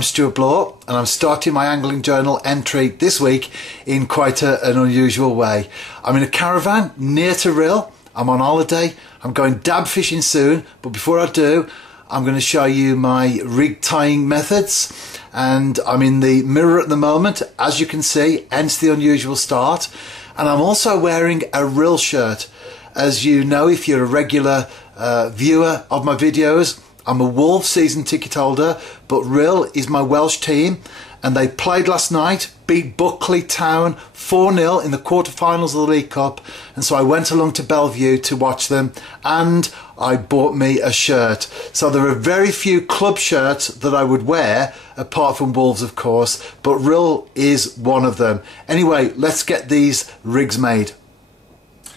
I'm Stuart Bloor and I'm starting my angling journal entry this week in quite an unusual way. I'm in a caravan near to Rhyl. I'm on holiday. I'm going dab fishing soon, but before I do, I'm going to show you my rig tying methods, and I'm in the mirror at the moment, as you can see, hence the unusual start. And I'm also wearing a Rhyl shirt. As you know, if you're a regular viewer of my videos, I'm a Wolves season ticket holder, but Rhyl is my Welsh team, and they played last night, beat Buckley Town 4-0 in the quarterfinals of the League Cup, and so I went along to Bellevue to watch them, and I bought me a shirt. So there are very few club shirts that I would wear, apart from Wolves of course, but Rhyl is one of them. Anyway, let's get these rigs made.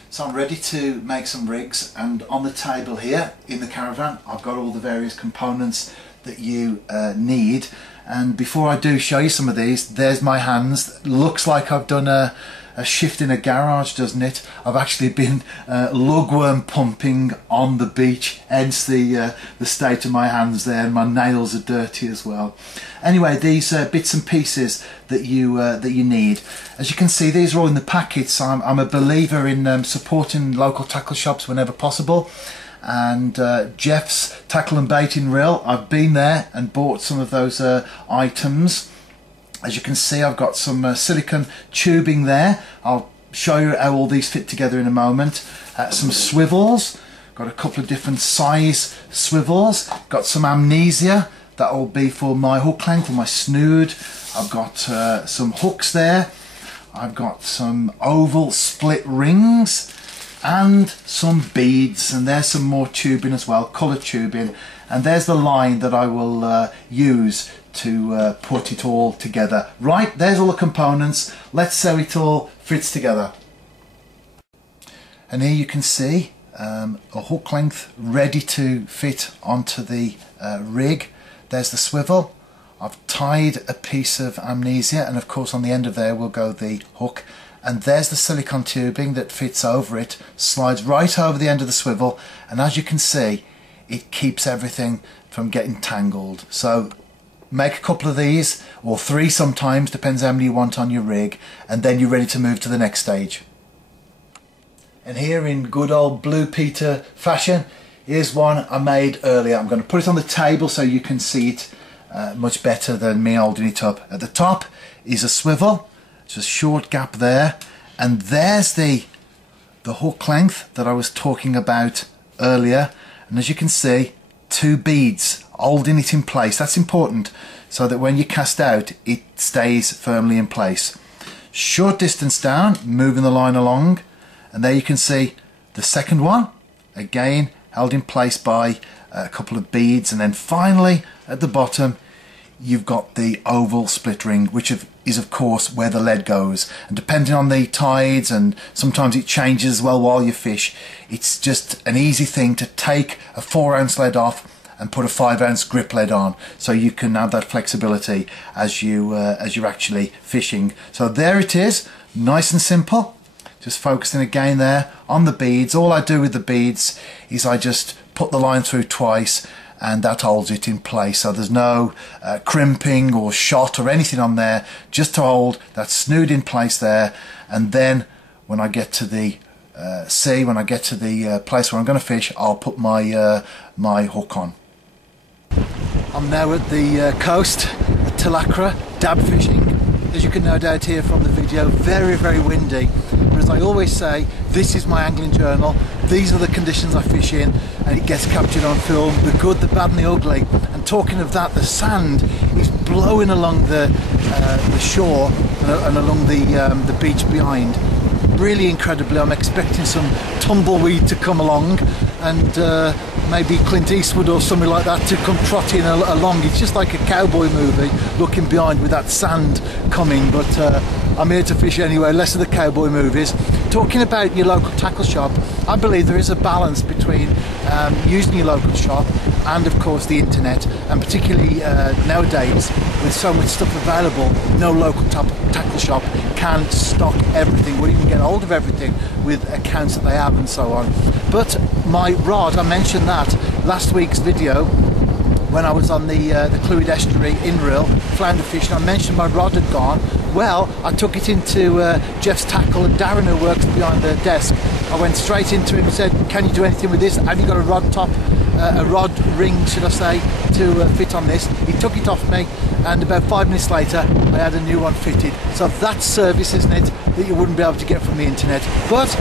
So I'm ready to make some rigs, and on the table here in the caravan I've got all the various components that you need. And before I do show you some of these, there's my hands. Looks like I've done a shift in a garage, doesn't it? I've actually been lugworm pumping on the beach, hence the state of my hands there, and my nails are dirty as well. Anyway, these bits and pieces that you need, as you can see, these are all in the packets. I'm a believer in supporting local tackle shops whenever possible, and Jeff's Tackle and Bait in Rhyl, I've been there and bought some of those items. As you can see, I've got some silicone tubing there. I'll show you how all these fit together in a moment. Some swivels, got a couple of different size swivels. Got some amnesia, that will be for my hook length, for my snood. I've got some hooks there. I've got some oval split rings and some beads, and there's some more tubing as well, colour tubing, and there's the line that I will use to put it all together. Right, there's all the components. Let's see how it all fits together. And here you can see a hook length ready to fit onto the rig. There's the swivel. I've tied a piece of amnesia, and of course on the end of there will go the hook. And there's the silicone tubing that fits over it, slides right over the end of the swivel, and as you can see, it keeps everything from getting tangled. So make a couple of these, or 3 sometimes, depends how many you want on your rig, and then you're ready to move to the next stage. And here in good old Blue Peter fashion, here's one I made earlier. I'm going to put it on the table so you can see it much better than me holding it up. At the top is a swivel. Just a short gap there, and there's the hook length that I was talking about earlier, and as you can see, 2 beads holding it in place. That's important, so that when you cast out it stays firmly in place. Short distance down, moving the line along, and there you can see the second one, again held in place by a couple of beads, and then finally at the bottom you've got the oval split ring, which is of course where the lead goes, and depending on the tides, and sometimes it changes as well while you fish, it's just an easy thing to take a 4-ounce lead off and put a 5-ounce grip lead on, so you can have that flexibility as you're actually fishing. So there it is, nice and simple. Just focusing again there on the beads. All I do with the beads is I just put the line through twice, and that holds it in place, so there's no crimping or shot or anything on there, just to hold that snood in place there. And then when I get to the sea, when I get to the place where I'm going to fish, I'll put my my hook on. I'm now at the coast at Talacre, dab fishing. As you can no doubt hear from the video, very, very windy. But as I always say, this is my angling journal. These are the conditions I fish in, and it gets captured on film, the good, the bad and the ugly. And talking of that, the sand is blowing along the shore and along the beach behind. Really incredibly. I'm expecting some tumbleweed to come along, and maybe Clint Eastwood or something like that to come trotting along. It's just like a cowboy movie, looking behind with that sand coming, but I'm here to fish anyway, less of the cowboy movies. Talking about your local tackle shop, I believe there is a balance between using your local shop and of course the internet, and particularly nowadays with so much stuff available, no local tackle shop can stock everything or even get hold of everything with accounts that they have and so on. But my rod, I mentioned that last week's video, when I was on the Clwyd estuary in Rhyl, flounder fishing. I mentioned my rod had gone. Well, I took it into Jeff's Tackle, and Darren, who works behind the desk, I went straight into him and said, can you do anything with this? Have you got a rod top, a rod ring, should I say, to fit on this? He took it off me, and about 5 minutes later I had a new one fitted. So that's service, isn't it, that you wouldn't be able to get from the internet. But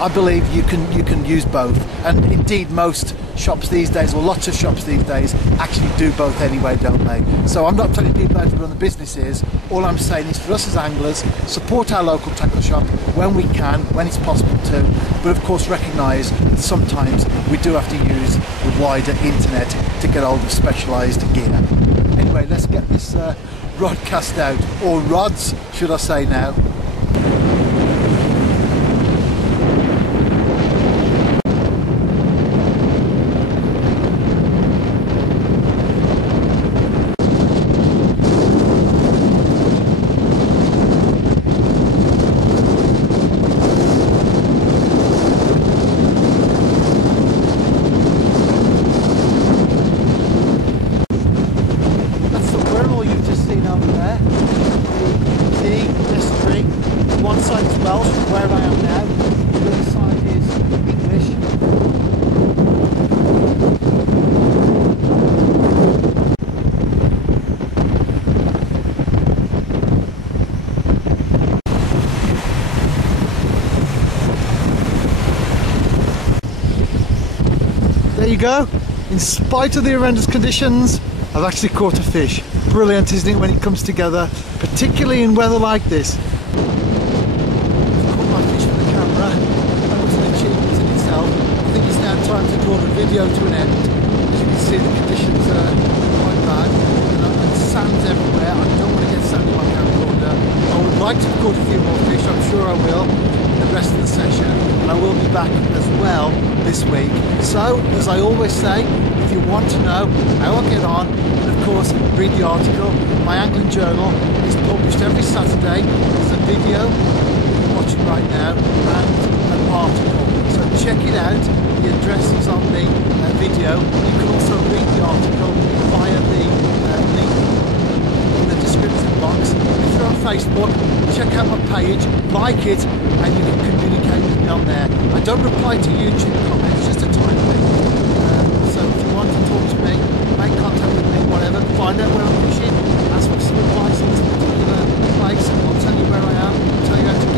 I believe you can use both, and indeed most shops these days, or lots of shops these days, actually do both anyway, don't they? So I'm not telling people how to run the businesses. All I'm saying is, for us as anglers, support our local tackle shop when we can, when it's possible to, but of course recognise that sometimes we do have to use the wider internet to get hold of specialised gear. Anyway, let's get this rod cast out, or rods should I say now. One side is Welsh, where I am now, the other side is English. There you go. In spite of the horrendous conditions, I've actually caught a fish. Brilliant, isn't it, when it comes together, particularly in weather like this. I think it's now time to draw the video to an end. As you can see, the conditions are quite bad, and sand's everywhere. I don't want to get sand in my camcorder. I would like to record a few more fish, I'm sure I will, in the rest of the session, and I will be back as well this week. So, as I always say, if you want to know how I get on, and of course read the article, my angling journal is published every Saturday. There's a video you're watching right now, and an article. So check it out. The address is on the video. You can also read the article via the link in the description box. If you're on Facebook, check out my page, like it, and you can communicate with me on there. I don't reply to YouTube comments, just a tiny bit. So if you want to talk to me, make contact with me, whatever, find out where I'm fishing, ask for some advice on this particular place, and I'll tell you where I am, tell you how to